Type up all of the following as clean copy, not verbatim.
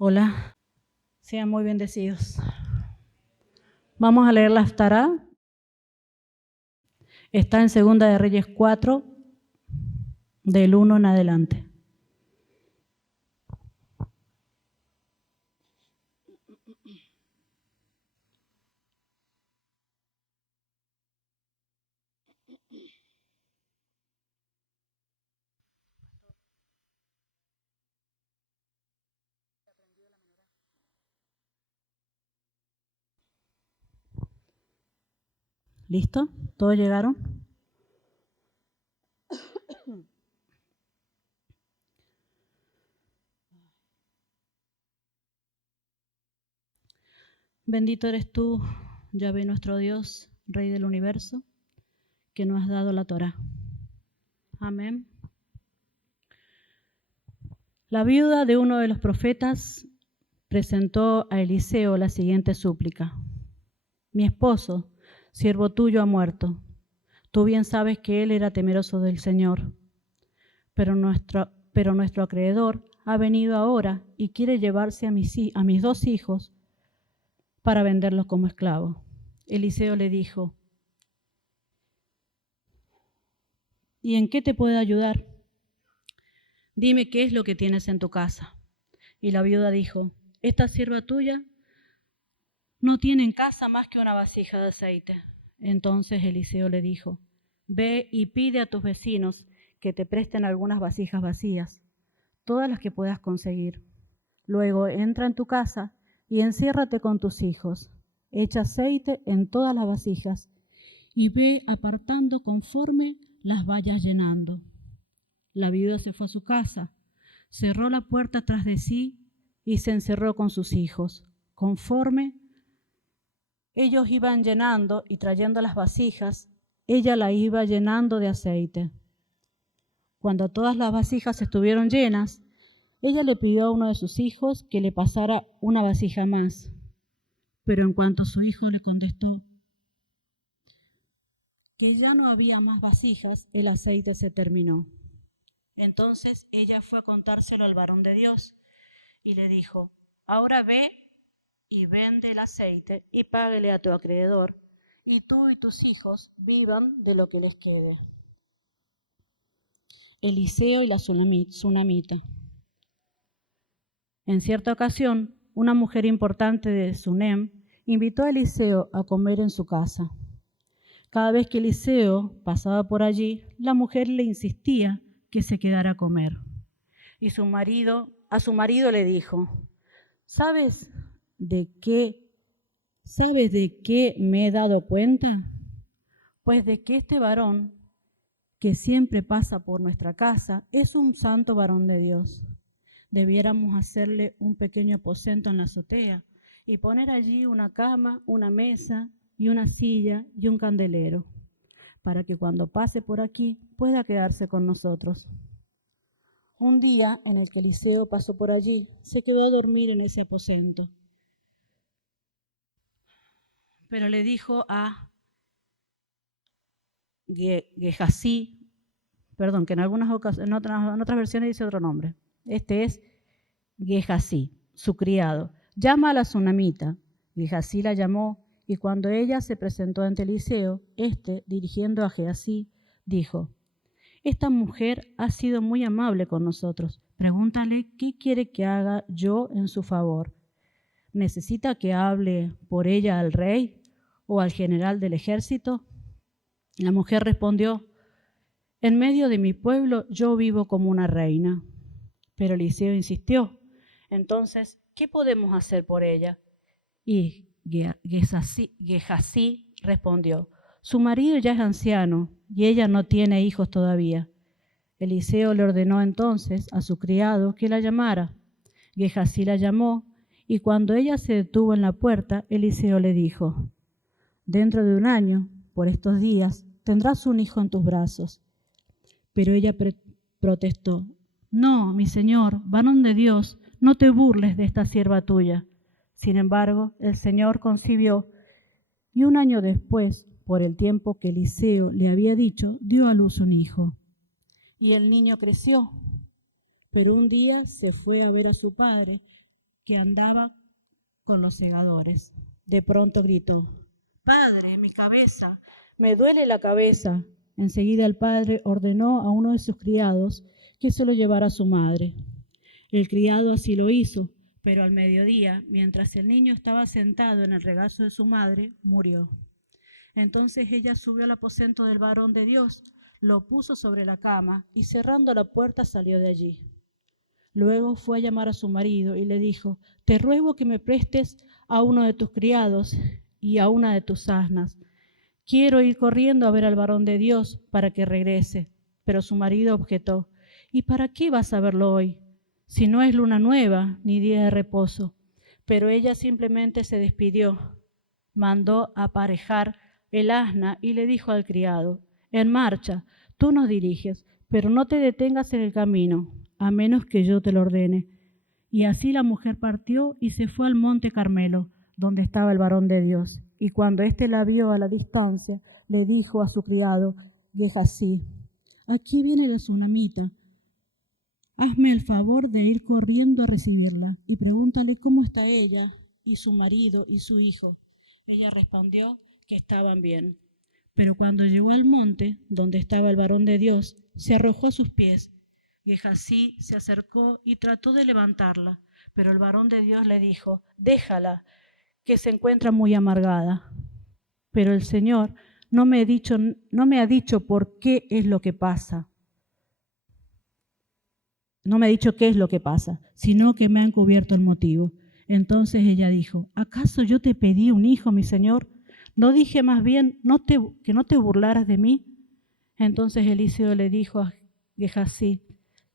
Hola, sean muy bendecidos. Vamos a leer la Haftará. Está en Segunda de Reyes 4, del 1 en adelante. ¿Listo? ¿Todos llegaron? Bendito eres tú, Yahvé nuestro Dios, Rey del universo, que nos has dado la Torá. Amén. La viuda de uno de los profetas presentó a Eliseo la siguiente súplica. Mi esposo, siervo tuyo, ha muerto. Tú bien sabes que él era temeroso del Señor, pero nuestro acreedor ha venido ahora y quiere llevarse a mis 2 hijos para venderlos como esclavos. Eliseo le dijo, ¿y en qué te puedo ayudar? Dime qué es lo que tienes en tu casa. Y la viuda dijo, esta sierva tuya no tiene en casa más que una vasija de aceite. Entonces Eliseo le dijo, ve y pide a tus vecinos que te presten algunas vasijas vacías, todas las que puedas conseguir. Luego entra en tu casa y enciérrate con tus hijos. Echa aceite en todas las vasijas y ve apartando conforme las vayas llenando. La viuda se fue a su casa, cerró la puerta tras de sí y se encerró con sus hijos. Conforme ellos iban llenando y trayendo las vasijas, ella la iba llenando de aceite. Cuando todas las vasijas estuvieron llenas, ella le pidió a uno de sus hijos que le pasara una vasija más. Pero en cuanto su hijo le contestó que ya no había más vasijas, el aceite se terminó. Entonces ella fue a contárselo al varón de Dios y le dijo, ahora ve y vende el aceite y páguele a tu acreedor, y tú y tus hijos vivan de lo que les quede. Eliseo y la tsunamita. En cierta ocasión, una mujer importante de Sunem invitó a Eliseo a comer en su casa. Cada vez que Eliseo pasaba por allí, la mujer le insistía que se quedara a comer. Y a su marido le dijo, ¿Sabes de qué me he dado cuenta? Pues de que este varón que siempre pasa por nuestra casa es un santo varón de Dios. Debiéramos hacerle un pequeño aposento en la azotea y poner allí una cama, una mesa y una silla y un candelero, para que cuando pase por aquí pueda quedarse con nosotros. Un día en el que Eliseo pasó por allí, se quedó a dormir en ese aposento. Pero le dijo a Gehasí, perdón, que en otras versiones dice otro nombre. Este es Gehasí, su criado. Llama a la tsunamita. Gehasí la llamó, y cuando ella se presentó ante Eliseo, dirigiendo a Gehasí, dijo, esta mujer ha sido muy amable con nosotros. Pregúntale qué quiere que haga yo en su favor. ¿Necesita que hable por ella al rey o al general del ejército? La mujer respondió, en medio de mi pueblo yo vivo como una reina. Pero Eliseo insistió, entonces, ¿qué podemos hacer por ella? Y Gehasí respondió, su marido ya es anciano y ella no tiene hijos todavía. Eliseo le ordenó entonces a su criado que la llamara. Gehasí la llamó y cuando ella se detuvo en la puerta, Eliseo le dijo, dentro de 1 año, por estos días, tendrás un hijo en tus brazos. Pero ella protestó, no, mi señor, varón de Dios, no te burles de esta sierva tuya. Sin embargo, el Señor concibió y 1 año después, por el tiempo que Eliseo le había dicho, dio a luz un hijo. Y el niño creció, pero un día se fue a ver a su padre, que andaba con los segadores. De pronto gritó: «Padre, mi cabeza, me duele la cabeza». Enseguida el padre ordenó a uno de sus criados que se lo llevara a su madre. El criado así lo hizo, pero al mediodía, mientras el niño estaba sentado en el regazo de su madre, murió. Entonces ella subió al aposento del varón de Dios, lo puso sobre la cama y cerrando la puerta salió de allí. Luego fue a llamar a su marido y le dijo: «Te ruego que me prestes a uno de tus criados y a una de tus asnas. Quiero ir corriendo a ver al varón de Dios para que regrese». Pero su marido objetó: «¿Y para qué vas a verlo hoy, si no es luna nueva ni día de reposo?» Pero ella simplemente se despidió, mandó aparejar el asna y le dijo al criado: «En marcha, tú nos diriges, pero no te detengas en el camino, a menos que yo te lo ordene». Y así la mujer partió y se fue al monte Carmelo, donde estaba el varón de Dios. Y cuando éste la vio a la distancia, le dijo a su criado Gehazi: «Aquí viene la sunamita. Hazme el favor de ir corriendo a recibirla y pregúntale cómo está ella y su marido y su hijo». Ella respondió que estaban bien. Pero cuando llegó al monte donde estaba el varón de Dios, se arrojó a sus pies. Gehazi se acercó y trató de levantarla, pero el varón de Dios le dijo: «Déjala, que se encuentra muy amargada». Pero el Señor no me ha dicho por qué es lo que pasa. No me ha dicho qué es lo que pasa, sino que me ha encubierto el motivo. Entonces ella dijo: «¿Acaso yo te pedí un hijo, mi señor? ¿No dije más bien que no te burlaras de mí?» Entonces Eliseo le dijo a Gehazi: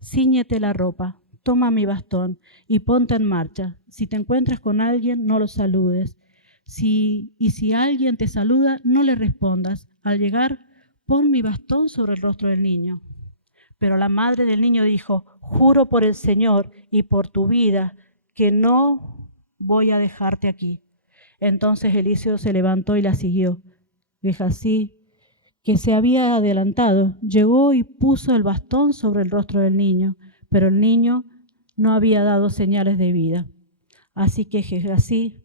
«Cíñete la ropa, toma mi bastón y ponte en marcha. Si te encuentras con alguien, no lo saludes. Si alguien te saluda, no le respondas. Al llegar, pon mi bastón sobre el rostro del niño». Pero la madre del niño dijo: «Juro por el Señor y por tu vida que no voy a dejarte aquí». Entonces Eliseo se levantó y la siguió. Gehazi, que se había adelantado, llegó y puso el bastón sobre el rostro del niño, pero el niño no había dado señales de vida. Así que Gehazi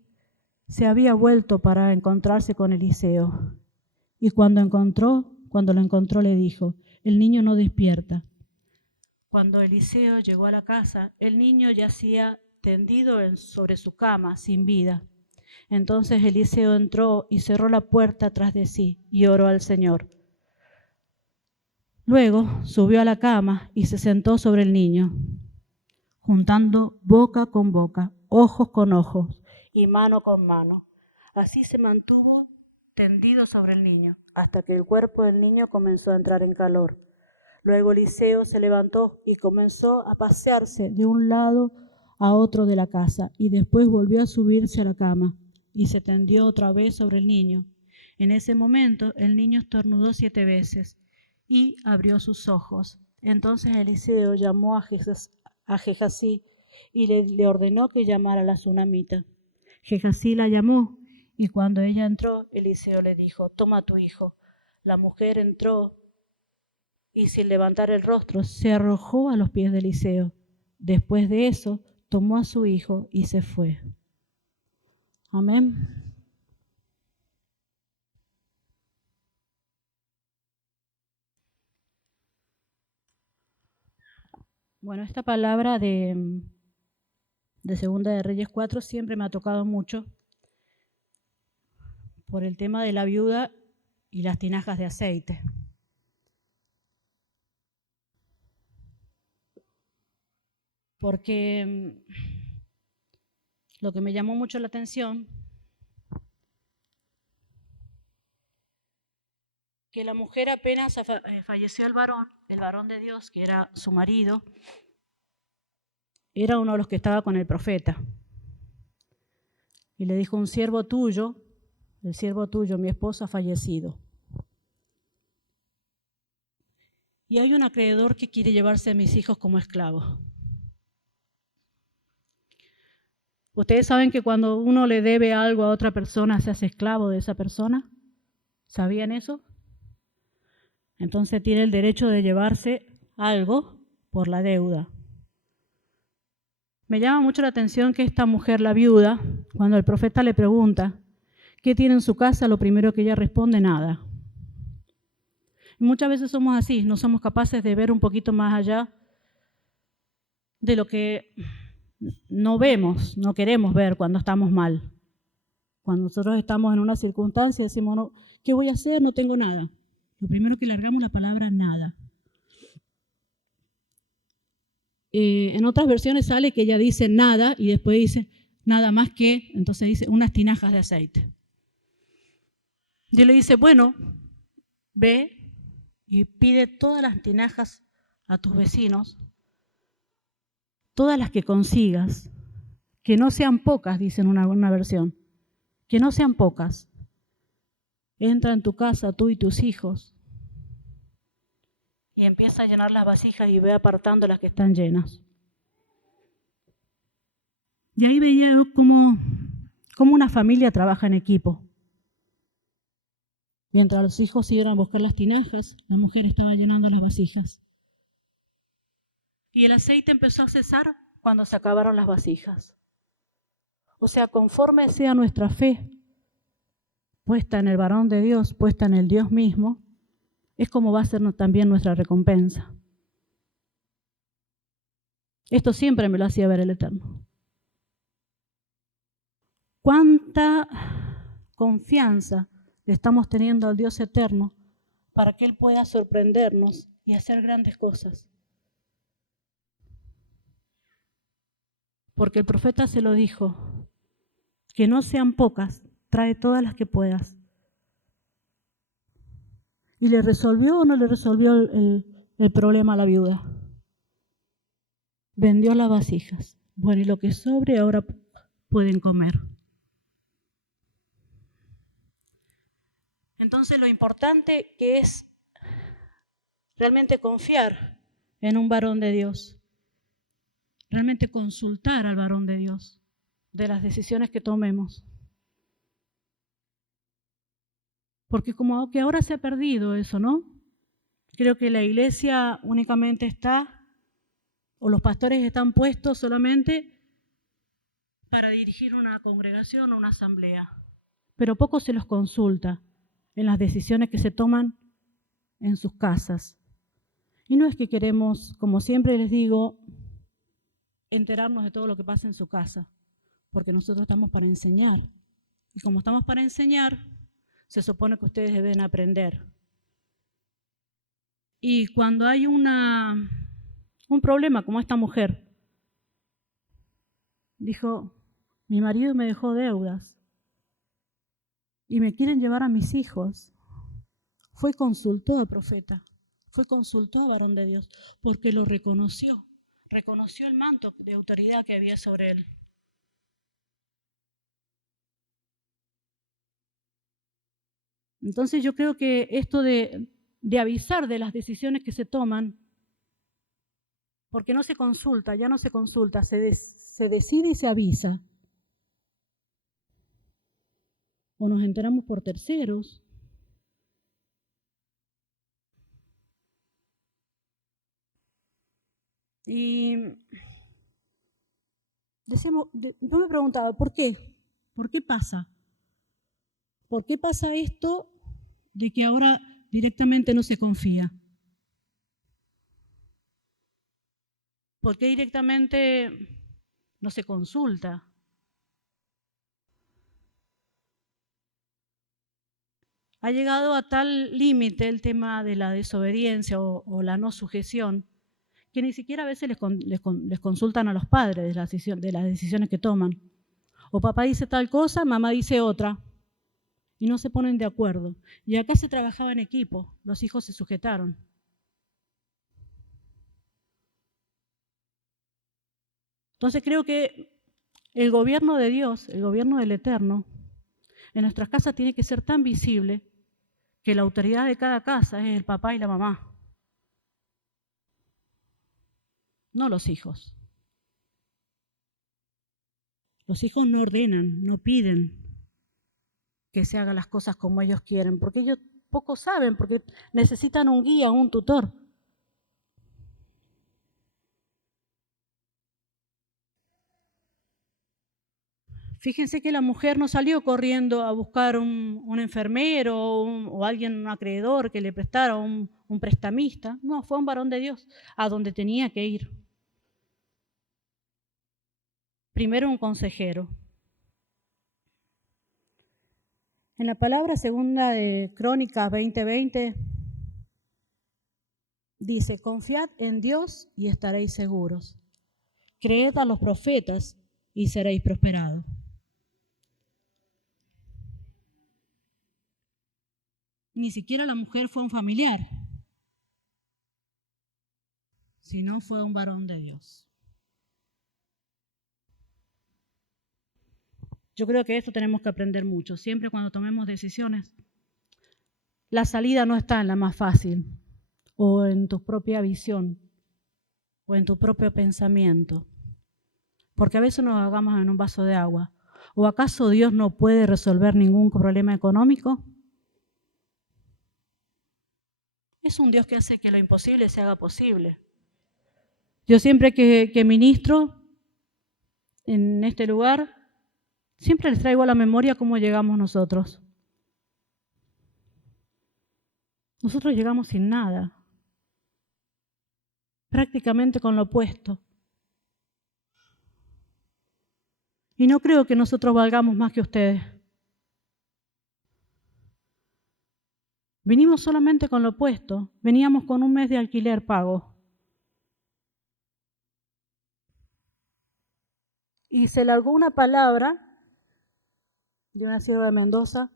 se había vuelto para encontrarse con Eliseo. Y cuando lo encontró, le dijo: «El niño no despierta». Cuando Eliseo llegó a la casa, el niño yacía tendido sobre su cama, sin vida. Entonces Eliseo entró y cerró la puerta tras de sí y oró al Señor. Luego subió a la cama y se sentó sobre el niño, juntando boca con boca, ojos con ojos y mano con mano. Así se mantuvo tendido sobre el niño, hasta que el cuerpo del niño comenzó a entrar en calor. Luego Eliseo se levantó y comenzó a pasearse de un lado a otro de la casa, y después volvió a subirse a la cama y se tendió otra vez sobre el niño. En ese momento el niño estornudó 7 veces y abrió sus ojos. Entonces Eliseo llamó a Gehazi y le ordenó que llamara a la sunamita. Gehazi la llamó, y cuando ella entró, Eliseo le dijo: «Toma a tu hijo». La mujer entró y sin levantar el rostro se arrojó a los pies de Eliseo. Después de eso, tomó a su hijo y se fue. Amén. Bueno, esta palabra de Segunda de Reyes 4 siempre me ha tocado mucho por el tema de la viuda y las tinajas de aceite. Porque lo que me llamó mucho la atención, que la mujer apenas falleció el varón de Dios, que era su marido, era uno de los que estaba con el profeta. Y le dijo: el siervo tuyo, mi esposo ha fallecido. Y hay un acreedor que quiere llevarse a mis hijos como esclavos. ¿Ustedes saben que cuando uno le debe algo a otra persona, se hace esclavo de esa persona? ¿Sabían eso? Entonces tiene el derecho de llevarse algo por la deuda. Me llama mucho la atención que esta mujer, la viuda, cuando el profeta le pregunta qué tiene en su casa, lo primero que ella responde, nada. Y muchas veces somos así, no somos capaces de ver un poquito más allá de lo que no vemos, no queremos ver cuando estamos mal. Cuando nosotros estamos en una circunstancia decimos, no, ¿qué voy a hacer? No tengo nada. Lo primero que largamos la palabra nada. En otras versiones sale que ella dice nada y después dice nada más que, entonces dice unas tinajas de aceite. Y él le dice, bueno, ve y pide todas las tinajas a tus vecinos, todas las que consigas, que no sean pocas, dice en una versión, que no sean pocas. Entra en tu casa tú y tus hijos y empieza a llenar las vasijas y ve apartando las que están llenas. Y ahí veía cómo una familia trabaja en equipo. Mientras los hijos iban a buscar las tinajas, la mujer estaba llenando las vasijas. Y el aceite empezó a cesar cuando se acabaron las vasijas. O sea, conforme sea nuestra fe puesta en el varón de Dios, puesta en el Dios mismo, es como va a ser también nuestra recompensa. Esto siempre me lo hacía ver el Eterno. ¿Cuánta confianza le estamos teniendo al Dios eterno para que Él pueda sorprendernos y hacer grandes cosas? Porque el profeta se lo dijo, que no sean pocas, trae todas las que puedas. ¿Y le resolvió o no le resolvió el problema a la viuda? Vendió las vasijas. Bueno, y lo que sobre ahora pueden comer. Entonces lo importante que es realmente confiar en un varón de Dios, realmente consultar al varón de Dios de las decisiones que tomemos. Porque como que ahora se ha perdido eso, ¿no? Creo que la iglesia únicamente está, o los pastores están puestos solamente para dirigir una congregación o una asamblea, pero poco se los consulta en las decisiones que se toman en sus casas. Y no es que queremos, como siempre les digo, enterarnos de todo lo que pasa en su casa, porque nosotros estamos para enseñar. Y como estamos para enseñar, se supone que ustedes deben aprender. Y cuando hay un problema como esta mujer, dijo, mi marido me dejó deudas y me quieren llevar a mis hijos. Fue y consultó al profeta, fue y consultó al varón de Dios, porque lo reconoció el manto de autoridad que había sobre él. Entonces yo creo que esto de avisar de las decisiones que se toman, porque no se consulta, ya no se consulta, se decide y se avisa. O nos enteramos por terceros. Y decíamos, yo me preguntaba, ¿por qué? ¿Por qué pasa? ¿Por qué pasa esto de que ahora directamente no se confía? ¿Por qué directamente no se consulta? Ha llegado a tal límite el tema de la desobediencia o la no sujeción, que ni siquiera a veces les consultan a los padres de las decisiones que toman. O papá dice tal cosa, mamá dice otra, y no se ponen de acuerdo. Y acá se trabajaba en equipo, los hijos se sujetaron. Entonces creo que el gobierno de Dios, el gobierno del Eterno, en nuestras casas tiene que ser tan visible que la autoridad de cada casa es el papá y la mamá, no los hijos. Los hijos no ordenan, no piden que se hagan las cosas como ellos quieren, porque ellos poco saben, porque necesitan un guía, un tutor. Fíjense que la mujer no salió corriendo a buscar un enfermero o alguien, un acreedor que le prestara, un prestamista. No, fue un varón de Dios a donde tenía que ir. Primero un consejero. En la palabra segunda de Crónicas 20:20 dice: confiad en Dios y estaréis seguros. Creed a los profetas y seréis prosperados. Ni siquiera la mujer fue un familiar, sino fue un varón de Dios. Yo creo que esto tenemos que aprender mucho. Siempre cuando tomemos decisiones, la salida no está en la más fácil, o en tu propia visión, o en tu propio pensamiento. Porque a veces nos ahogamos en un vaso de agua. ¿O acaso Dios no puede resolver ningún problema económico? Es un Dios que hace que lo imposible se haga posible. Yo siempre que ministro en este lugar, siempre les traigo a la memoria cómo llegamos nosotros. Nosotros llegamos sin nada, prácticamente con lo opuesto. Y no creo que nosotros valgamos más que ustedes. Vinimos solamente con lo opuesto, veníamos con un mes de alquiler pago. Y se largó una palabra de una sierva de Mendoza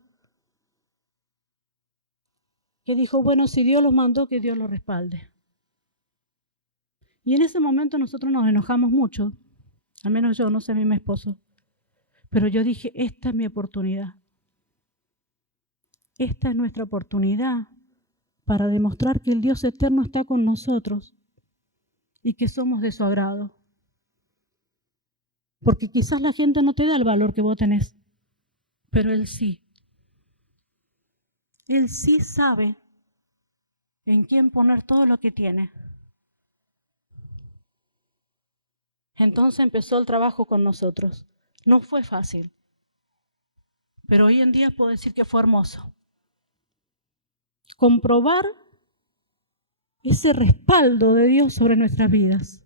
que dijo: bueno, si Dios los mandó, que Dios los respalde. Y en ese momento nosotros nos enojamos mucho, al menos yo, no sé mi esposo, pero yo dije: esta es mi oportunidad. Esta es nuestra oportunidad para demostrar que el Dios eterno está con nosotros y que somos de su agrado. Porque quizás la gente no te da el valor que vos tenés, pero Él sí. Él sí sabe en quién poner todo lo que tiene. Entonces empezó el trabajo con nosotros. No fue fácil, pero hoy en día puedo decir que fue hermoso. Comprobar ese respaldo de Dios sobre nuestras vidas.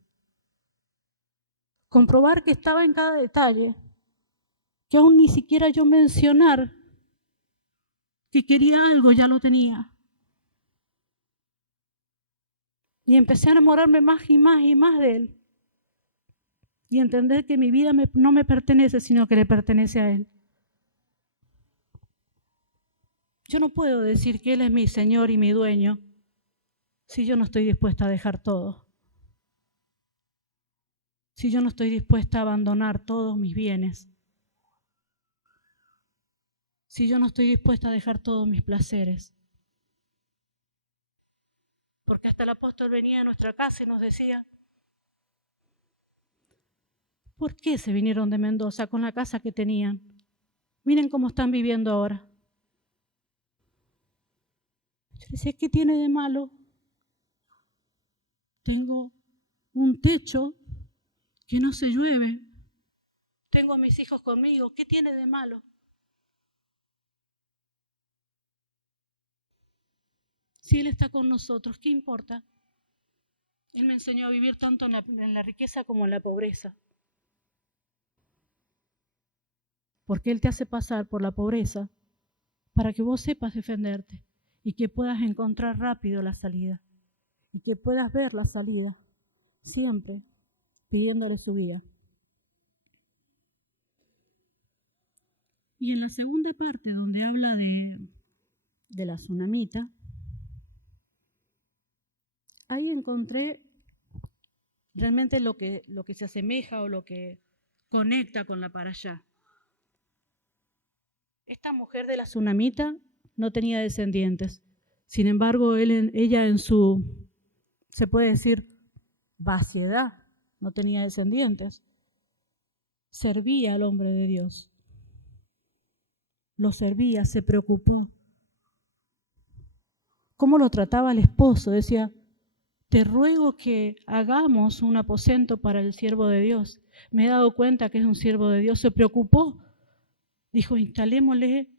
Comprobar que estaba en cada detalle, que aún ni siquiera yo mencionar que quería algo ya lo tenía. Y empecé a enamorarme más y más y más de Él. Y entender que mi vida no me pertenece, sino que le pertenece a Él. Yo no puedo decir que Él es mi Señor y mi dueño si yo no estoy dispuesta a dejar todo. Si yo no estoy dispuesta a abandonar todos mis bienes. Si yo no estoy dispuesta a dejar todos mis placeres. Porque hasta el apóstol venía a nuestra casa y nos decía: ¿por qué se vinieron de Mendoza con la casa que tenían? Miren cómo están viviendo ahora. Yo decía: ¿qué tiene de malo? Tengo un techo que no se llueve. Tengo a mis hijos conmigo. ¿Qué tiene de malo? Si Él está con nosotros, ¿qué importa? Él me enseñó a vivir tanto en la riqueza como en la pobreza. Porque Él te hace pasar por la pobreza para que vos sepas defenderte y que puedas encontrar rápido la salida y que puedas ver la salida siempre pidiéndole su guía. Y en la segunda parte, donde habla de la tsunamita, ahí encontré realmente lo que se asemeja o lo que conecta con la parashá. Esta mujer de la tsunamita no tenía descendientes. Sin embargo, ella en su, se puede decir, vaciedad, no tenía descendientes. Servía al hombre de Dios. Lo servía, se preocupó. ¿Cómo lo trataba el esposo? Decía: te ruego que hagamos un aposento para el siervo de Dios. Me he dado cuenta que es un siervo de Dios. Se preocupó dijo, instalémosle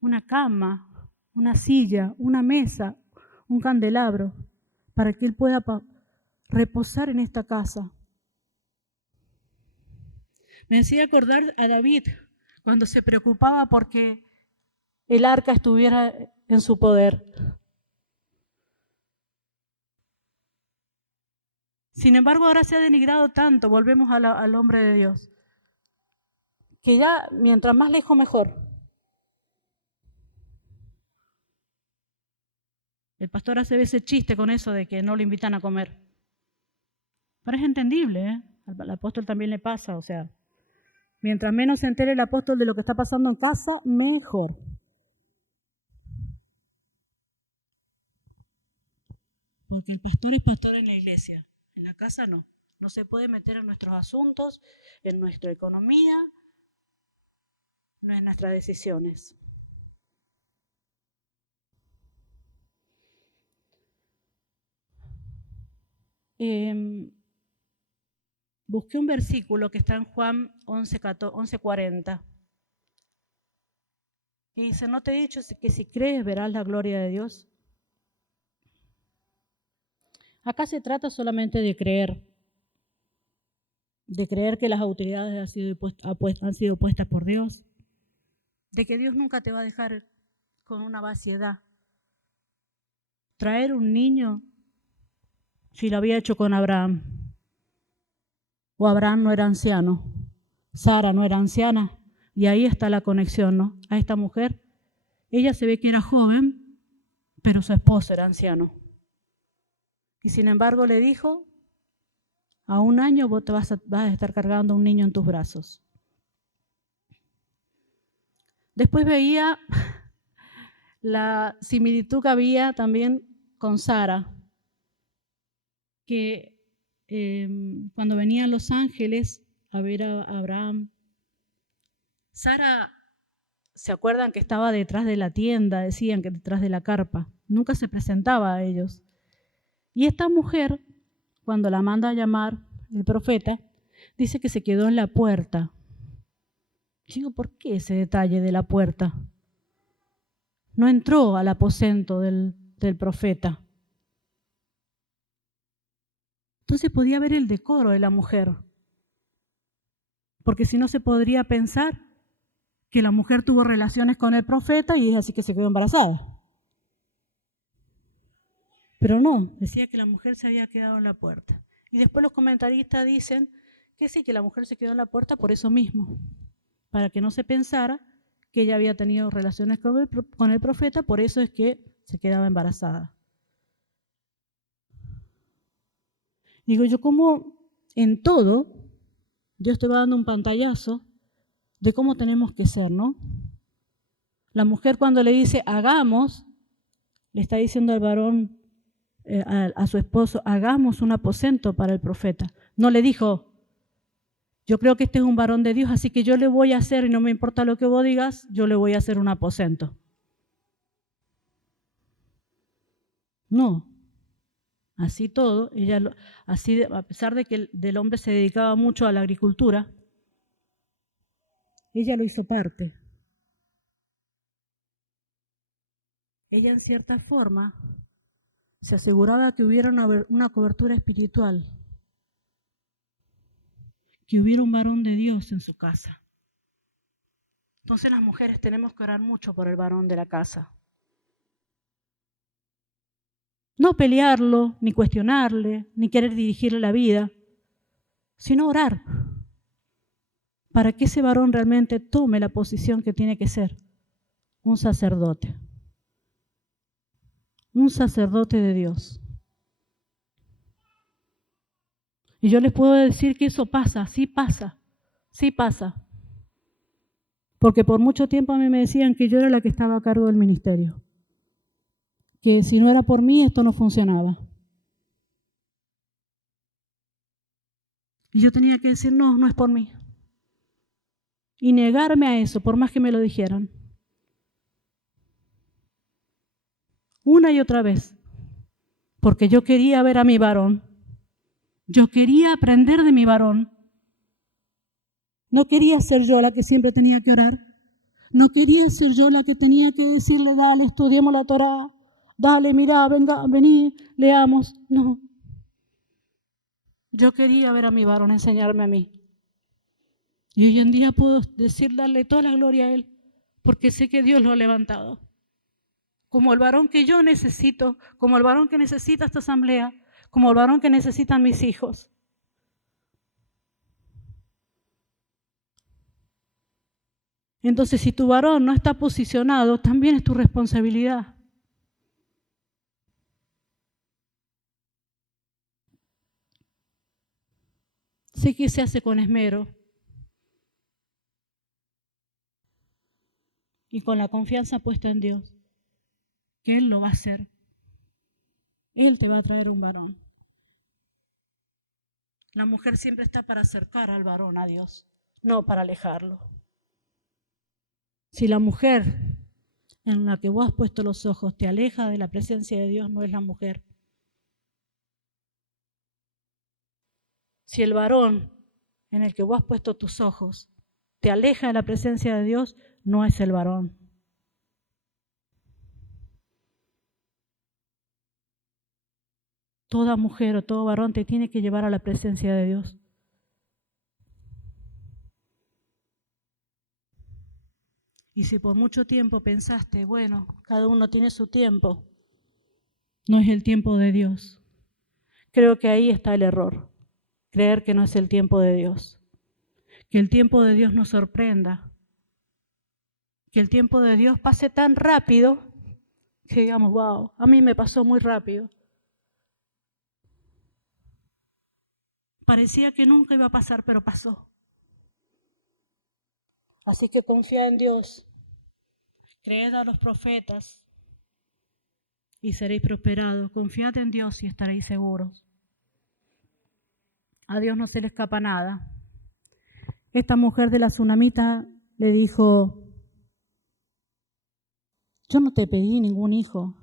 una cama, una silla, una mesa, un candelabro, para que él pueda reposar en esta casa. Me hacía acordar a David cuando se preocupaba porque el arca estuviera en su poder. Sin embargo, ahora se ha denigrado tanto, volvemos al hombre de Dios, que ya mientras más lejos mejor. El pastor hace veces chiste con eso de que no lo invitan a comer. Pero es entendible, ¿eh? Al apóstol también le pasa, o sea, mientras menos se entere el apóstol de lo que está pasando en casa, mejor. Porque el pastor es pastor en la iglesia, en la casa no. No se puede meter en nuestros asuntos, en nuestra economía, no en nuestras decisiones. Busqué un versículo que está en Juan 11:40. Y dice, ¿no te he dicho que si crees verás la gloria de Dios? Acá se trata solamente de creer que las autoridades han sido puestas por Dios, de que Dios nunca te va a dejar con una vaciedad. Traer un niño, si lo había hecho con Abraham, o Abraham no era anciano, Sara no era anciana, y ahí está la conexión, ¿no? A esta mujer, ella se ve que era joven, pero su esposo era anciano. Y sin embargo le dijo, a 1 año vos vas a estar cargando a un niño en tus brazos. Después veía la similitud que había también con Sara, que cuando venían los ángeles a ver a Abraham, Sara, ¿se acuerdan que estaba detrás de la tienda? Decían que detrás de la carpa. Nunca se presentaba a ellos. Y esta mujer, cuando la manda a llamar el profeta, dice que se quedó en la puerta. Digo, ¿por qué ese detalle de la puerta? No entró al aposento del profeta. Entonces podía ver el decoro de la mujer. Porque si no se podría pensar que la mujer tuvo relaciones con el profeta y es así que se quedó embarazada. Pero no, decía que la mujer se había quedado en la puerta. Y después los comentaristas dicen que sí, que la mujer se quedó en la puerta por eso mismo, para que no se pensara que ella había tenido relaciones con el profeta, por eso es que se quedaba embarazada. Digo yo, como en todo, Dios te va dando un pantallazo de cómo tenemos que ser, ¿no? La mujer cuando le dice hagamos, le está diciendo al varón, a su esposo, hagamos un aposento para el profeta. No le dijo, yo creo que este es un varón de Dios, así que yo le voy a hacer, y no me importa lo que vos digas, yo le voy a hacer un aposento. No, así todo, a pesar de que del hombre se dedicaba mucho a la agricultura, ella lo hizo parte. Ella en cierta forma se aseguraba que hubiera una cobertura espiritual, que hubiera un varón de Dios en su casa. Entonces las mujeres tenemos que orar mucho por el varón de la casa. No pelearlo, ni cuestionarle, ni querer dirigirle la vida, sino orar para que ese varón realmente tome la posición que tiene que ser, un sacerdote. Un sacerdote de Dios. Y yo les puedo decir que eso pasa, sí pasa, sí pasa. Porque por mucho tiempo a mí me decían que yo era la que estaba a cargo del ministerio. Que si no era por mí, esto no funcionaba. Y yo tenía que decir, no, no es por mí. Y negarme a eso, por más que me lo dijeran. Una y otra vez. Porque yo quería ver a mi varón. Yo quería aprender de mi varón. No quería ser yo la que siempre tenía que orar. No quería ser yo la que tenía que decirle, dale, estudiemos la Torá, dale, mirá, venga, vení, leamos. No. Yo quería ver a mi varón enseñarme a mí. Y hoy en día puedo decir, darle toda la gloria a él, porque sé que Dios lo ha levantado. Como el varón que yo necesito, como el varón que necesita esta asamblea, como el varón que necesitan mis hijos. Entonces, si tu varón no está posicionado, también es tu responsabilidad. Sé que se hace con esmero y con la confianza puesta en Dios, que Él lo va a hacer. Él te va a traer un varón. La mujer siempre está para acercar al varón a Dios, no para alejarlo. Si la mujer en la que vos has puesto los ojos te aleja de la presencia de Dios, no es la mujer. Si el varón en el que vos has puesto tus ojos te aleja de la presencia de Dios, no es el varón. Toda mujer o todo varón te tiene que llevar a la presencia de Dios. Y si por mucho tiempo pensaste, bueno, cada uno tiene su tiempo, no es el tiempo de Dios. Creo que ahí está el error, creer que no es el tiempo de Dios. Que el tiempo de Dios nos sorprenda. Que el tiempo de Dios pase tan rápido que digamos, wow, a mí me pasó muy rápido. Parecía que nunca iba a pasar, pero pasó. Así que confía en Dios, creed a los profetas y seréis prosperados. Confiad en Dios y estaréis seguros. A Dios no se le escapa nada. Esta mujer de la tsunamita le dijo, yo no te pedí ningún hijo,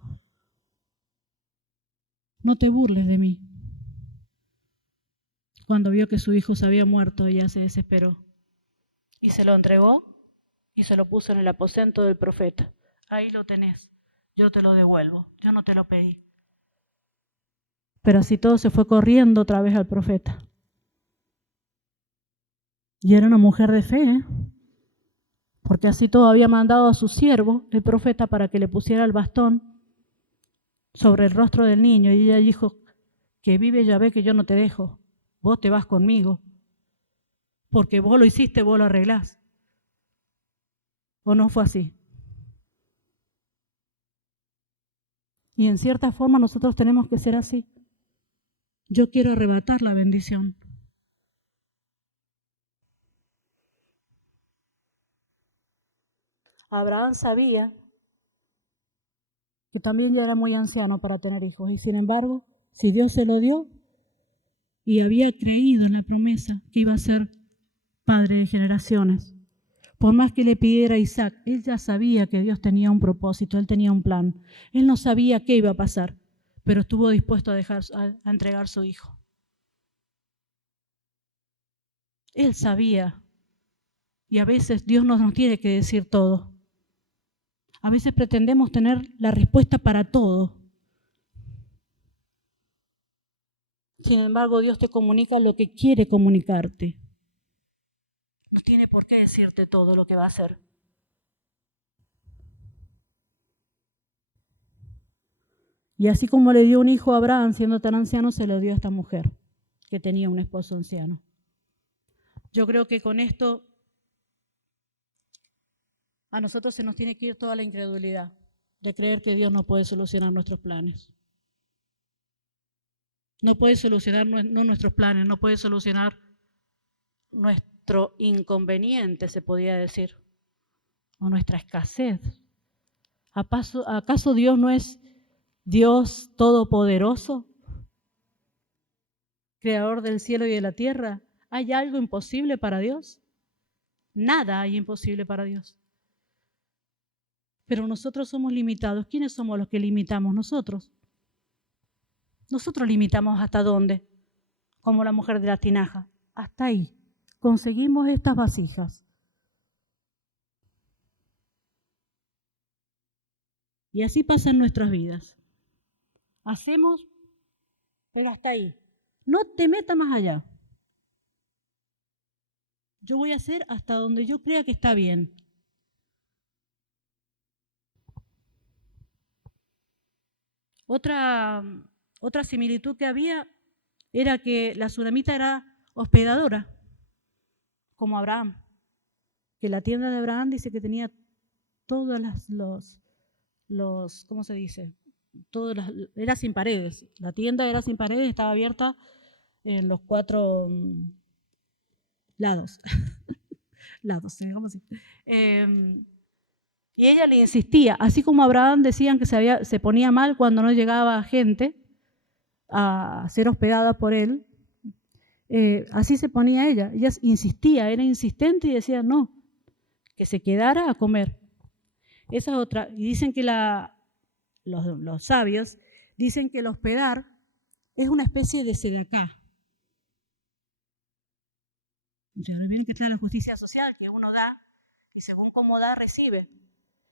no te burles de mí. Cuando vio que su hijo se había muerto, ella se desesperó y se lo entregó y se lo puso en el aposento del profeta. Ahí lo tenés, yo te lo devuelvo, yo no te lo pedí. Pero así todo se fue corriendo otra vez al profeta. Y era una mujer de fe, ¿eh? Porque así todo había mandado a su siervo, el profeta, para que le pusiera el bastón sobre el rostro del niño. Y ella dijo, que vive Yahvé que yo no te dejo, vos te vas conmigo, porque vos lo hiciste, vos lo arreglás. ¿O no fue así? Y en cierta forma nosotros tenemos que ser así. Yo quiero arrebatar la bendición. Abraham sabía que también ya era muy anciano para tener hijos, y sin embargo, si Dios se lo dio, y había creído en la promesa que iba a ser padre de generaciones, por más que le pidiera a Isaac, él ya sabía que Dios tenía un propósito, él tenía un plan. Él no sabía qué iba a pasar, pero estuvo dispuesto a entregar su hijo. Él sabía, y a veces Dios no nos tiene que decir todo. A veces pretendemos tener la respuesta para todo. Sin embargo, Dios te comunica lo que quiere comunicarte. No tiene por qué decirte todo lo que va a hacer. Y así como le dio un hijo a Abraham siendo tan anciano, se lo dio a esta mujer que tenía un esposo anciano. Yo creo que con esto a nosotros se nos tiene que ir toda la incredulidad de creer que Dios no puede solucionar nuestros planes. No puede solucionar nuestros planes, no puede solucionar nuestro inconveniente, se podría decir, o nuestra escasez. ¿Acaso Dios no es Dios todopoderoso, creador del cielo y de la tierra? ¿Hay algo imposible para Dios? Nada hay imposible para Dios. Pero nosotros somos limitados. ¿Quiénes somos los que limitamos? Nosotros. Nosotros limitamos hasta dónde, como la mujer de la tinaja. Hasta ahí. Conseguimos estas vasijas. Y así pasa en nuestras vidas. Hacemos, pero hasta ahí. No te metas más allá. Yo voy a hacer hasta donde yo crea que está bien. Otra similitud que había era que la sunamita era hospedadora, como Abraham. Que la tienda de Abraham dice que tenía todas ¿cómo se dice? Era sin paredes. La tienda era sin paredes, estaba abierta en los 4 lados. Digamos así. Y ella le insistía, así como Abraham decían que se ponía mal cuando no llegaba gente a ser hospedada por él, así se ponía ella. Ella insistía, era insistente y decía no, que se quedara a comer. Esa es otra. Y dicen que los sabios dicen que el hospedar es una especie de sedacá. Miren que está la justicia social que uno da y según cómo da, recibe.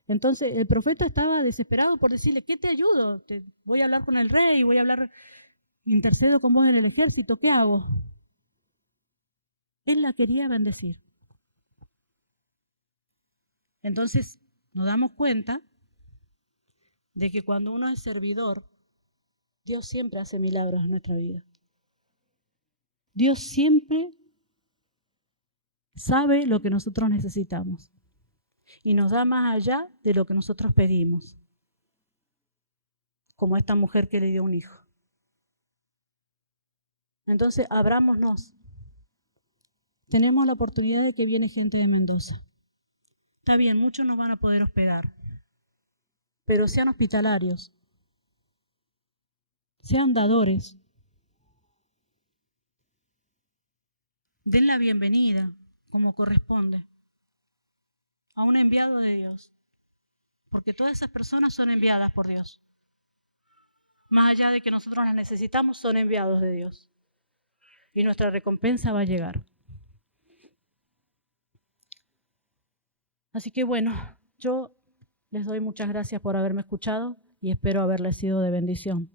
Entonces el profeta estaba desesperado por decirle, ¿qué te ayudo? Voy a hablar con el rey, intercedo con vos en el ejército, ¿qué hago? Él la quería bendecir. Entonces nos damos cuenta de que cuando uno es servidor, Dios siempre hace milagros en nuestra vida. Dios siempre sabe lo que nosotros necesitamos y nos da más allá de lo que nosotros pedimos, como esta mujer que le dio un hijo. Entonces, abrámonos. Tenemos la oportunidad de que viene gente de Mendoza. Está bien, muchos nos van a poder hospedar, pero sean hospitalarios, sean dadores, den la bienvenida como corresponde a un enviado de Dios, porque todas esas personas son enviadas por Dios. Más allá de que nosotros las necesitamos, son enviados de Dios. Y nuestra recompensa va a llegar. Así que bueno, yo les doy muchas gracias por haberme escuchado y espero haberles sido de bendición.